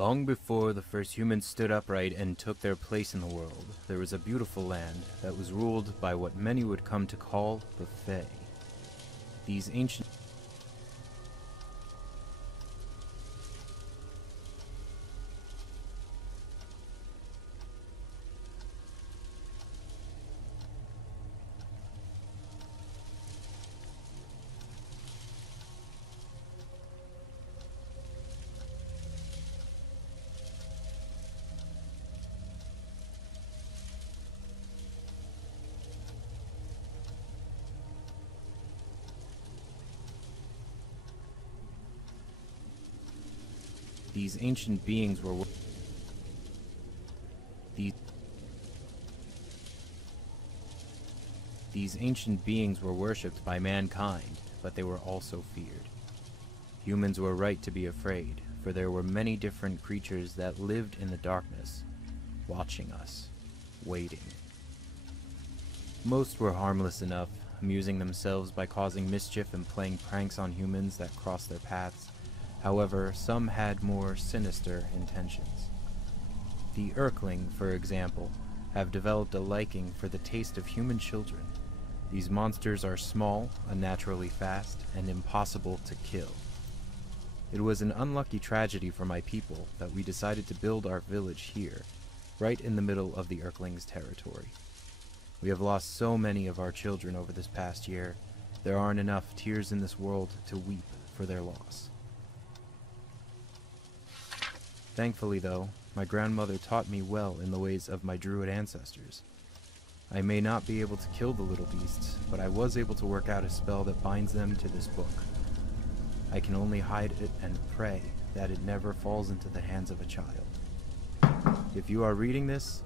Long before the first humans stood upright and took their place in the world, there was a beautiful land that was ruled by what many would come to call the Fae. These ancient These ancient beings were These ancient beings were worshipped by mankind, but they were also feared. Humans were right to be afraid, for there were many different creatures that lived in the darkness, watching us, waiting. Most were harmless enough, amusing themselves by causing mischief and playing pranks on humans that crossed their paths. However, some had more sinister intentions. The Urkling, for example, have developed a liking for the taste of human children. These monsters are small, unnaturally fast, and impossible to kill. It was an unlucky tragedy for my people that we decided to build our village here, right in the middle of the Urkling's territory. We have lost so many of our children over this past year, there aren't enough tears in this world to weep for their loss. Thankfully, though, my grandmother taught me well in the ways of my druid ancestors. I may not be able to kill the little beasts, but I was able to work out a spell that binds them to this book. I can only hide it and pray that it never falls into the hands of a child. If you are reading this,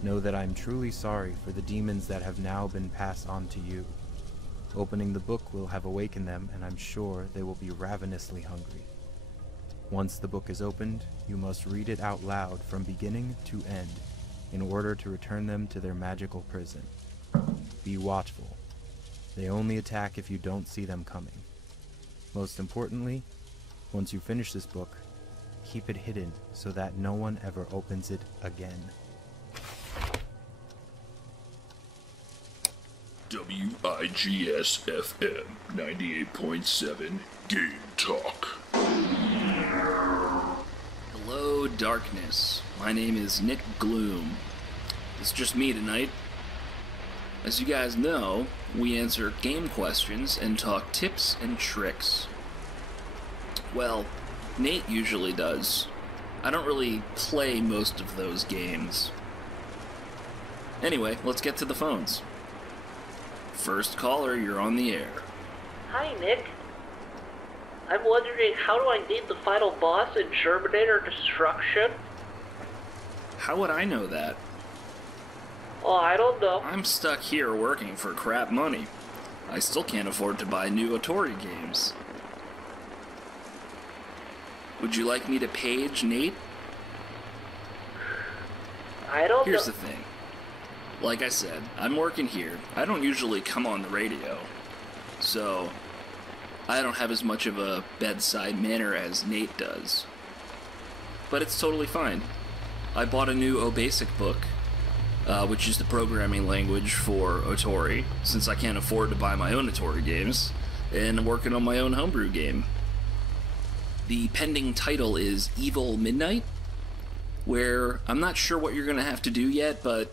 know that I'm truly sorry for the demons that have now been passed on to you. Opening the book will have awakened them, and I'm sure they will be ravenously hungry. Once the book is opened, you must read it out loud from beginning to end, in order to return them to their magical prison. Be watchful. They only attack if you don't see them coming. Most importantly, once you finish this book, keep it hidden so that no one ever opens it again. WIGS-FM 98.7 Game Talk. Hello, darkness. My name is Nick Gloom. It's just me tonight. As you guys know, we answer game questions and talk tips and tricks. Well, Nate usually does. I don't really play most of those games. Anyway, let's get to the phones. First caller, you're on the air. Hi, Nick. I'm wondering, how do I beat the final boss in Terminator Destruction? How would I know that? Oh, I don't know. I'm stuck here working for crap money. I still can't afford to buy new Atari games. Would you like me to page Nate? I don't know. Here's the thing. Like I said, I'm working here. I don't usually come on the radio. So, I don't have as much of a bedside manner as Nate does. But it's totally fine. I bought a new OBasic book, which is the programming language for Atari, since I can't afford to buy my own Atari games, and I'm working on my own homebrew game. The pending title is Evil Midnight, where I'm not sure what you're going to have to do yet, but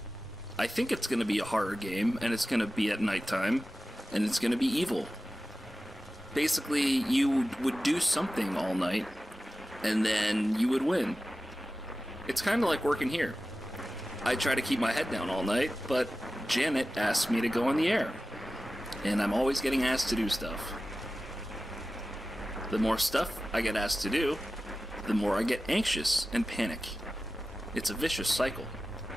I think it's going to be a horror game, and it's going to be at nighttime, and it's going to be evil. Basically, you would do something all night, and then you would win. It's kind of like working here. I try to keep my head down all night, but Janet asks me to go on the air, and I'm always getting asked to do stuff. The more stuff I get asked to do, the more I get anxious and panic. It's a vicious cycle.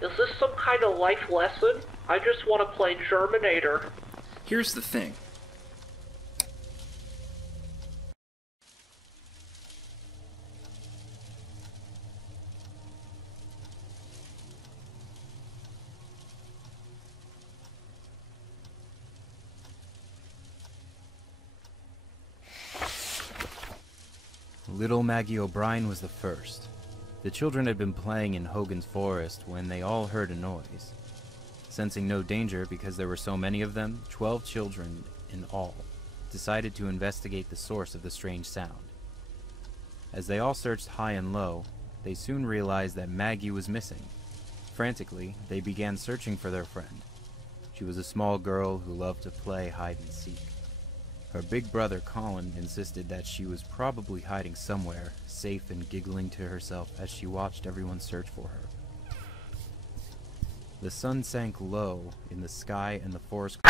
Is this some kind of life lesson? I just want to play Terminator. Here's the thing. Little Maggie O'Brien was the first. The children had been playing in Hogan's Forest when they all heard a noise. Sensing no danger because there were so many of them, 12 children in all decided to investigate the source of the strange sound. As they all searched high and low, they soon realized that Maggie was missing. Frantically, they began searching for their friend. She was a small girl who loved to play hide and seek. Her big brother Colin insisted that she was probably hiding somewhere, safe and giggling to herself as she watched everyone search for her. The sun sank low in the sky and the forest